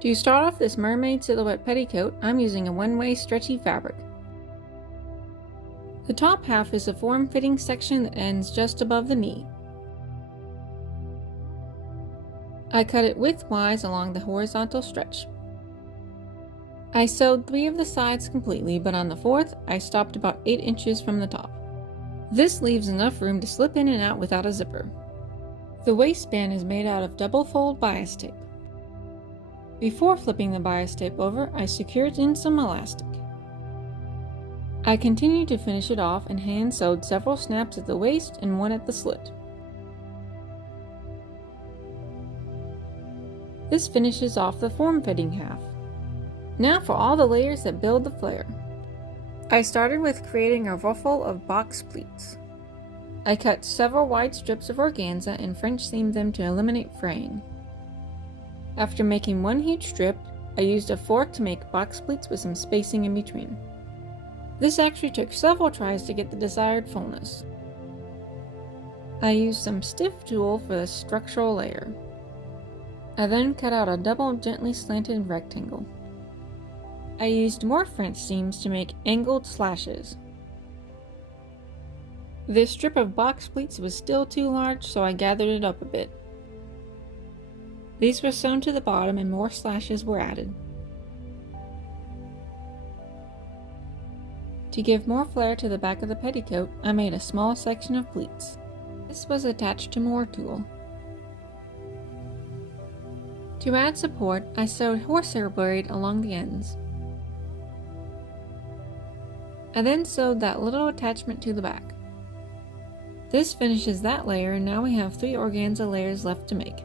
To start off this mermaid silhouette petticoat, I'm using a one-way stretchy fabric. The top half is a form-fitting section that ends just above the knee. I cut it widthwise along the horizontal stretch. I sewed 3 of the sides completely, but on the 4th, I stopped about 8 inches from the top. This leaves enough room to slip in and out without a zipper. The waistband is made out of double-fold bias tape. Before flipping the bias tape over, I secured in some elastic. I continued to finish it off and hand sewed several snaps at the waist and one at the slit. This finishes off the form-fitting half. Now for all the layers that build the flare. I started with creating a ruffle of box pleats. I cut several wide strips of organza and French seamed them to eliminate fraying. After making one huge strip, I used a fork to make box pleats with some spacing in between. This actually took several tries to get the desired fullness. I used some stiff tulle for the structural layer. I then cut out a double gently slanted rectangle. I used more French seams to make angled slashes. This strip of box pleats was still too large, so I gathered it up a bit. These were sewn to the bottom and more slashes were added. To give more flare to the back of the petticoat, I made a small section of pleats. This was attached to more tulle. To add support, I sewed horsehair braid along the ends. I then sewed that little attachment to the back. This finishes that layer, and now we have 3 organza layers left to make.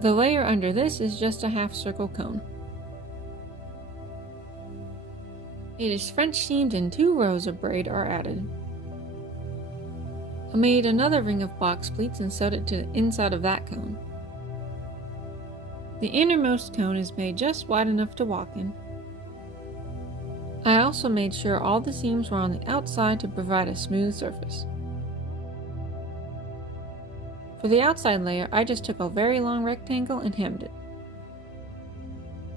The layer under this is just a half circle cone. It is French seamed and 2 rows of braid are added. I made another ring of box pleats and sewed it to the inside of that cone. The innermost cone is made just wide enough to walk in. I also made sure all the seams were on the outside to provide a smooth surface. For the outside layer, I just took a very long rectangle and hemmed it.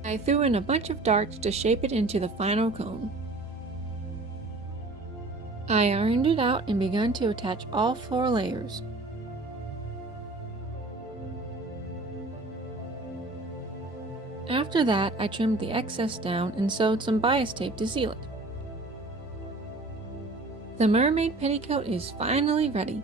I threw in a bunch of darts to shape it into the final cone. I ironed it out and began to attach all 4 layers. After that, I trimmed the excess down and sewed some bias tape to seal it. The mermaid petticoat is finally ready.